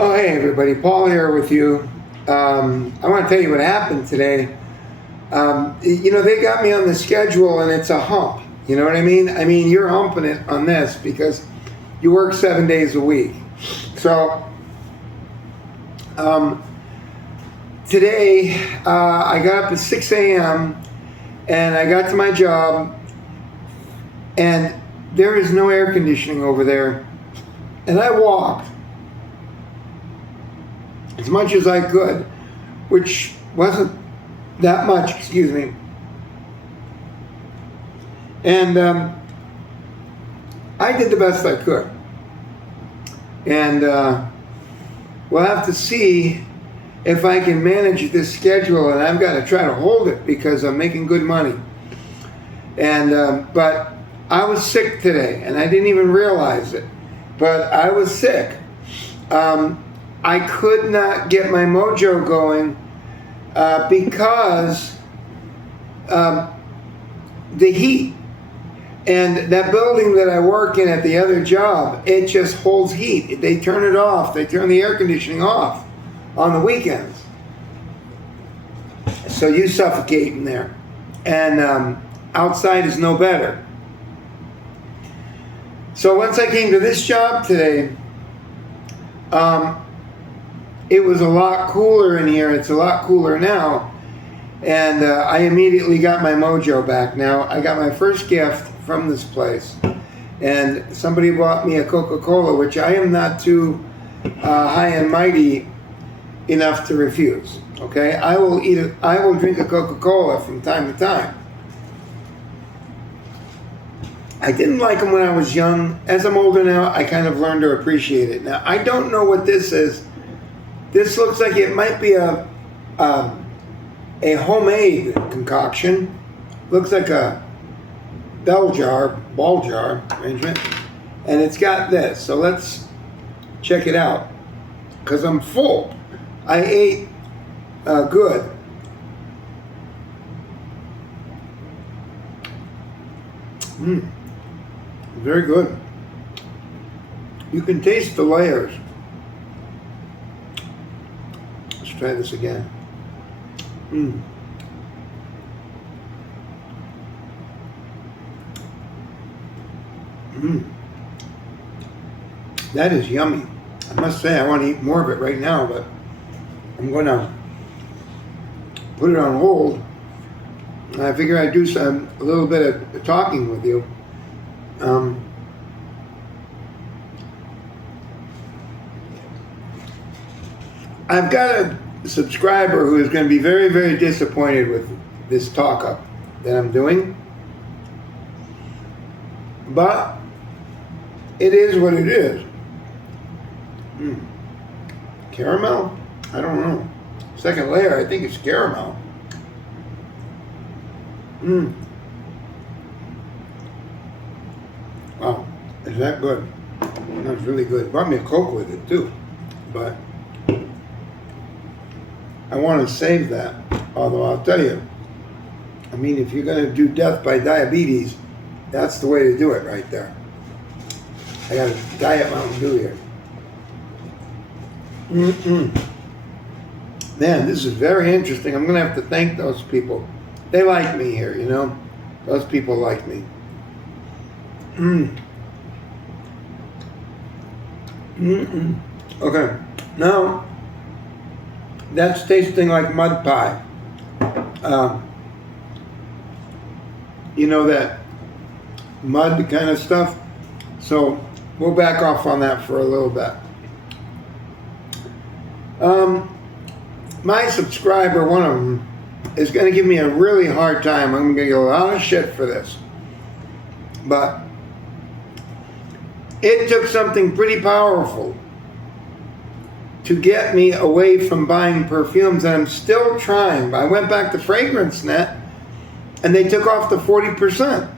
Oh, hey everybody, Paul here with you. I want to tell you what happened today. They got me on the schedule and it's a hump. You know what I mean? I mean, you're humping it on this because you work 7 days a week. So, today I got up at 6 a.m. and I got to my job and there is no air conditioning over there. And I walked as much as I could, which wasn't that much, excuse me. And I did the best I could. And we'll have to see if I can manage this schedule, and I've got to try to hold it because I'm making good money. And but I was sick today, and I didn't even realize it. But I was sick. I could not get my mojo going because the heat. And that building that I work in at the other job, it just holds heat. They turn it off. They turn the air conditioning off on the weekends. So you suffocate in there. And outside is no better. So once I came to this job today, it was a lot cooler in here. It's a lot cooler now. And I immediately got my mojo back now. I got my first gift from this place. And somebody bought me a Coca-Cola, which I am not too high and mighty enough to refuse. Okay? I will drink a Coca-Cola from time to time. I didn't like them when I was young. As I'm older now, I kind of learned to appreciate it. Now, I don't know what this is. This looks like it might be a homemade concoction. Looks like a ball jar arrangement. And it's got this. So let's check it out. Because I'm full. I ate good. Very good. You can taste the layers. Let's try this again. That is yummy. I must say I want to eat more of it right now, but I'm going to put it on hold. I figure I'd do a little bit of talking with you. I've got a subscriber who is going to be very, very disappointed with this talk up that I'm doing. But it is what it is. Caramel? I don't know. Second layer, I think it's caramel. Wow, is that good? That's really good. It brought me a Coke with it too. But I want to save that. Although I'll tell you, I mean, if you're going to do death by diabetes, that's the way to do it right there. I got a Diet Mountain Dew here. Man, this is very interesting. I'm going to have to thank those people. They like me here, you know. Those people like me. Okay, now that's tasting like mud pie. You know that mud kind of stuff. So we'll back off on that for a little bit. My subscriber, one of them, is going to give me a really hard time. I'm going to get a lot of shit for this. But it took something pretty powerful to get me away from buying perfumes, and I'm still trying. I went back to FragranceNet, and they took off the 40%.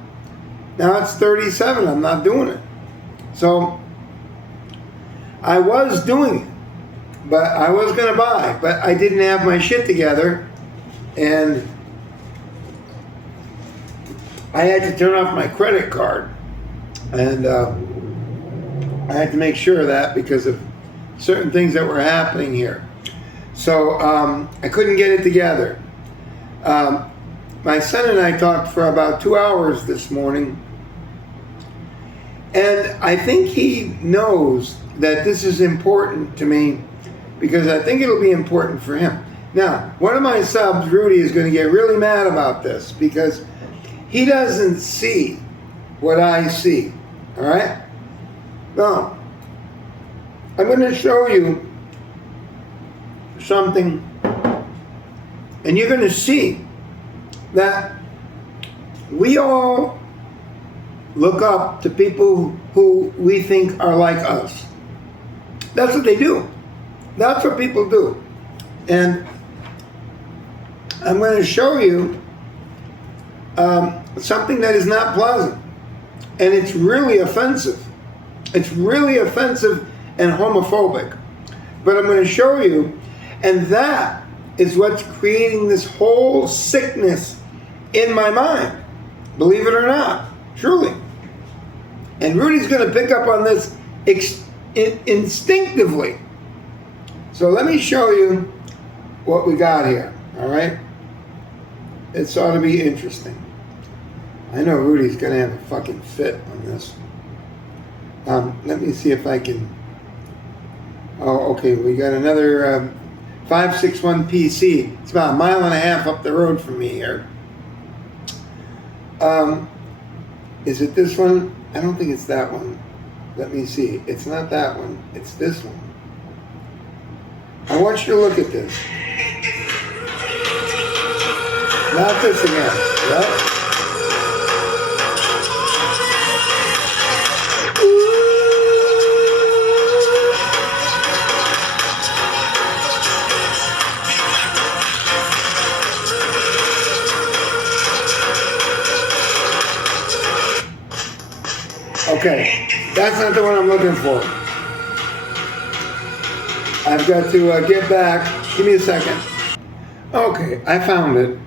Now it's 37. I'm not doing it. So I was doing it, but I was going to buy, but I didn't have my shit together, and I had to turn off my credit card, and I had to make sure of that because of certain things that were happening here. So I couldn't get it together. My son and I talked for about 2 hours this morning, and I think he knows that this is important to me because I think it'll be important for him. Now, one of my subs, Rudy, is going to get really mad about this because he doesn't see what I see. All right? Now, I'm going to show you something, and you're going to see that we all look up to people who we think are like us. That's what they do. That's what people do. And I'm going to show you something that is not pleasant. And it's really offensive. It's really offensive and homophobic. But I'm going to show you, and that is what's creating this whole sickness in my mind. Believe it or not. Truly. And Rudy's going to pick up on this instinctively. So let me show you what we got here. All right? It ought to be interesting. I know Rudy's going to have a fucking fit on this. Let me see if I can... Oh, okay. We got another 561 PC. It's about 1.5 miles up the road from me here. Is it this one? I don't think it's that one. Let me see. It's not that one. It's this one. I want you to look at this. Not this again. Yep. Okay, that's not the one I'm looking for. I've got to get back. Give me a second. Okay, I found it.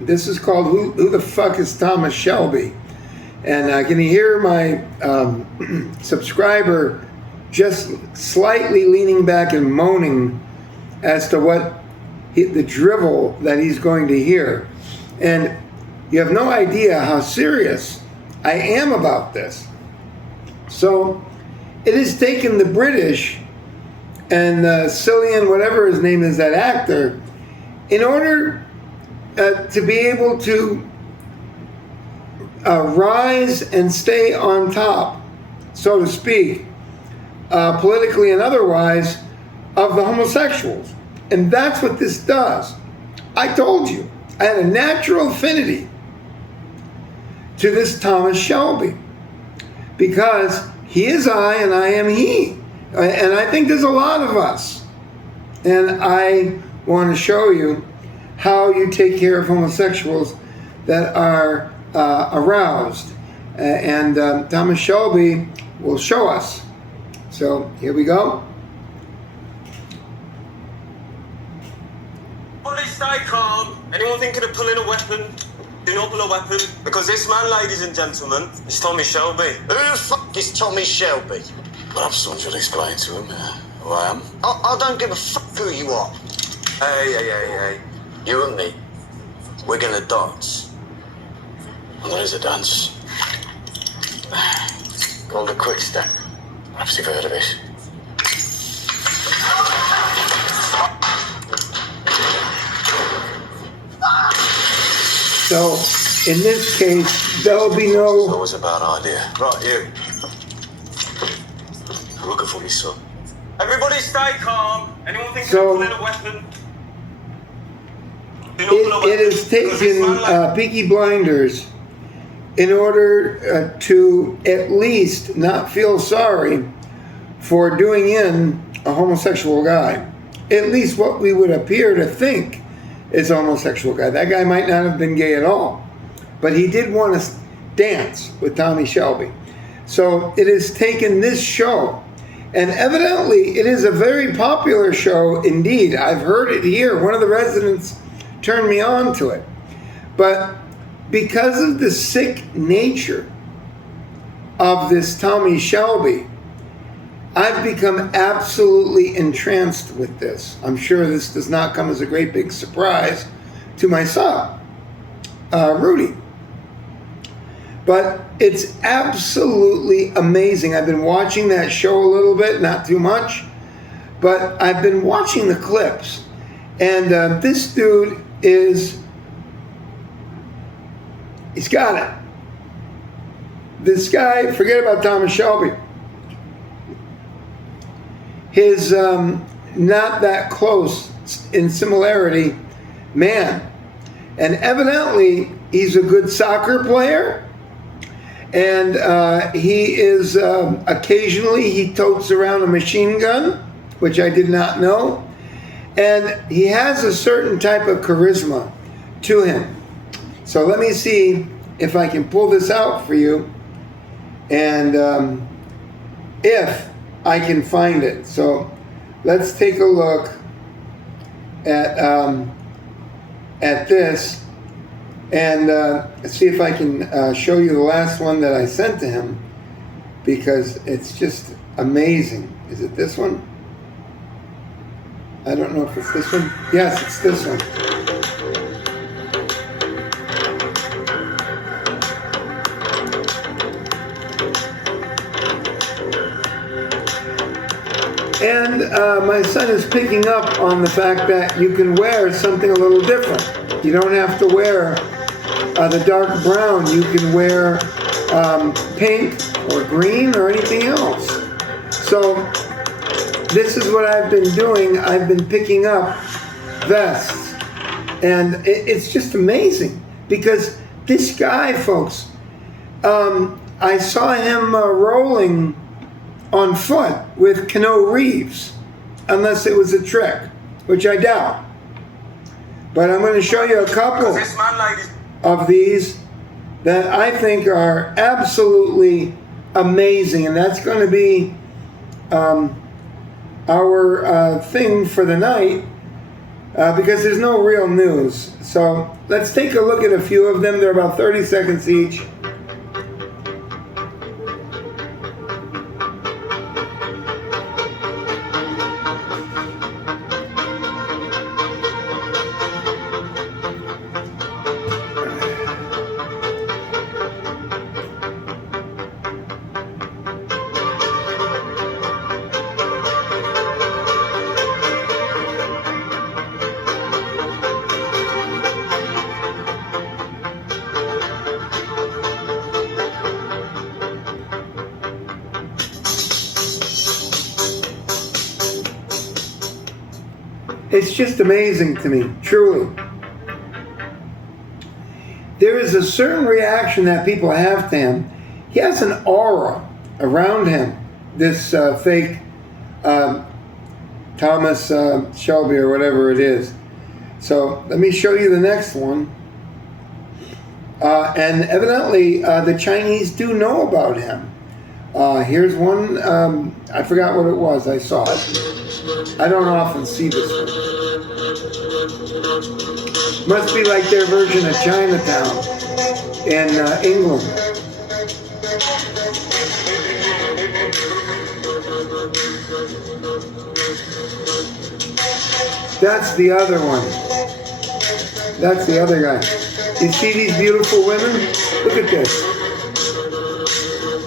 This is called Who the Fuck is Thomas Shelby? And can you hear my subscriber just slightly leaning back and moaning as to what the drivel that he's going to hear? And you have no idea how serious I am about this. So it has taken the British and Cillian, whatever his name is, that actor, in order to be able to rise and stay on top, so to speak, politically and otherwise, of the homosexuals. And that's what this does. I told you, I had a natural affinity to this Thomas Shelby because he is I and I am he. And I think there's a lot of us. And I want to show you how you take care of homosexuals that are aroused. And Thomas Shelby will show us. So here we go. Everybody stay calm. Anyone thinking of pulling a weapon, do not pull a weapon. Because this man, ladies and gentlemen, is Tommy Shelby. Who the fuck is Tommy Shelby? Well, I'm sure you'll explain to him who I am. I don't give a fuck who you are. Hey. You and me, we're gonna dance. Well, there is a dance. Called a quick step. Perhaps you've heard of it. So in this case, there'll be It's no... always a bad idea. Right, you. I'm looking for me, son. Everybody stay calm. Anyone thinking of pulling a weapon? It has taken Peaky Blinders in order to at least not feel sorry for doing in a homosexual guy. At least what we would appear to think is a homosexual guy. That guy might not have been gay at all, but he did want to dance with Tommy Shelby. So it has taken this show, and evidently it is a very popular show indeed. I've heard it here. One of the residents turned me on to it. But because of the sick nature of this Tommy Shelby, I've become absolutely entranced with this. I'm sure this does not come as a great big surprise to my son, Rudy. But it's absolutely amazing. I've been watching that show a little bit, not too much, but I've been watching the clips. And this dude he's got it. This guy, forget about Thomas Shelby. His not that close in similarity man. And evidently, he's a good soccer player. And he is, occasionally, he totes around a machine gun, which I did not know. And he has a certain type of charisma to him. So let me see if I can pull this out for you. And if I can find it. So let's take a look at this and see if I can show you the last one that I sent to him, because it's just amazing. Is it this one? I don't know if it's this one. Yes, it's this one. And my son is picking up on the fact that you can wear something a little different. You don't have to wear the dark brown. You can wear pink or green or anything else. So this is what I've been doing. I've been picking up vests. And it's just amazing, because this guy, folks, I saw him rolling on foot with Keanu Reeves, unless it was a trick, which I doubt. But I'm going to show you a couple of these that I think are absolutely amazing, and that's going to be our thing for the night, because there's no real news. So let's take a look at a few of them. They're about 30 seconds each. It's just amazing to me, truly. There is a certain reaction that people have to him. He has an aura around him, this fake Thomas Shelby or whatever it is. So let me show you the next one. And evidently, the Chinese do know about him. Here's one. I forgot what it was. I saw it. I don't often see this one. Must be like their version of Chinatown in England. That's the other one. That's the other guy. You see these beautiful women? Look at this.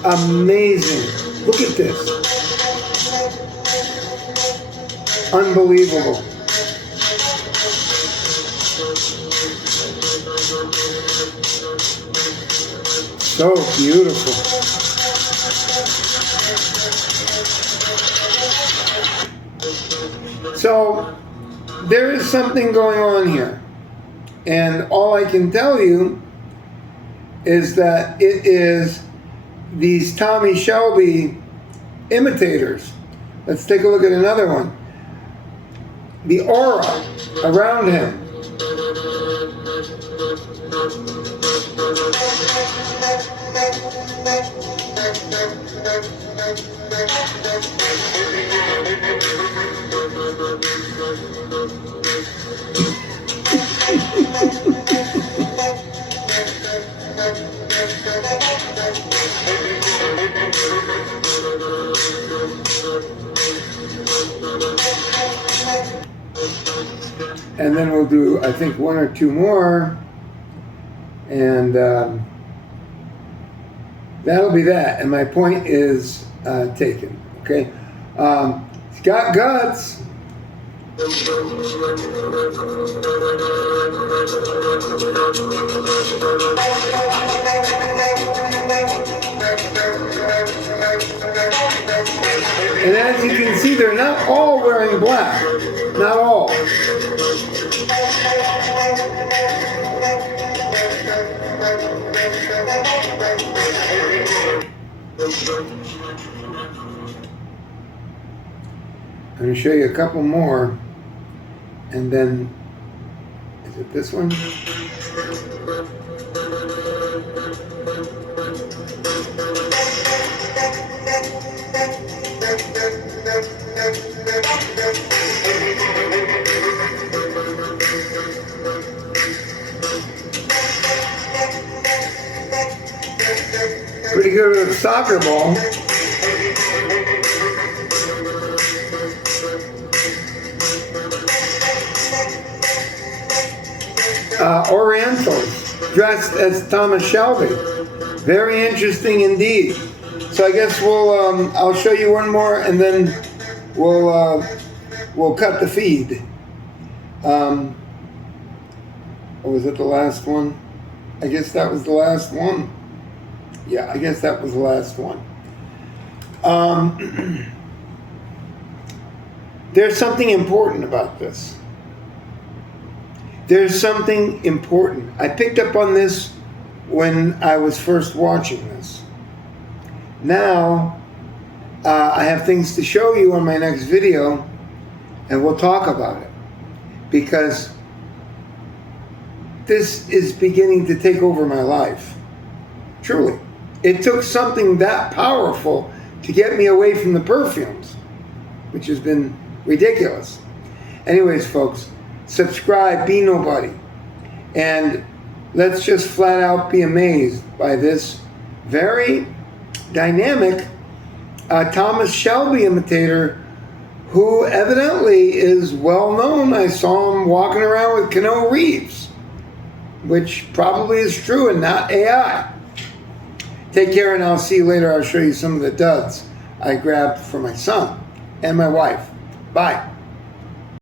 Amazing. Look at this. Unbelievable. So beautiful. So there is something going on here. And all I can tell you is that it is these Tommy Shelby imitators. Let's take a look at another one. The aura around him. And then we'll do, I think, 1 or 2 more. And that'll be that. And my point is taken. Okay? It's got guts. And as you can see, they're not all wearing black. Not all. I'm going to show you a couple more, and then, is it this one? Pretty good with a soccer ball. Orientals dressed as Thomas Shelby. Very interesting indeed. So I guess we'll I'll show you one more, and then we'll cut the feed. Or was it the last one? I guess that was the last one. Yeah, I guess that was the last one. There's something important about this. There's something important. I picked up on this when I was first watching this. Now, I have things to show you on my next video, and we'll talk about it. Because this is beginning to take over my life. Truly. It took something that powerful to get me away from the perfumes, which has been ridiculous. Anyways, folks, subscribe, be nobody. And let's just flat out be amazed by this very dynamic Thomas Shelby imitator, who evidently is well known. I saw him walking around with Keanu Reeves, which probably is true and not AI. Take care, and I'll see you later. I'll show you some of the duds I grabbed for my son and my wife. Bye.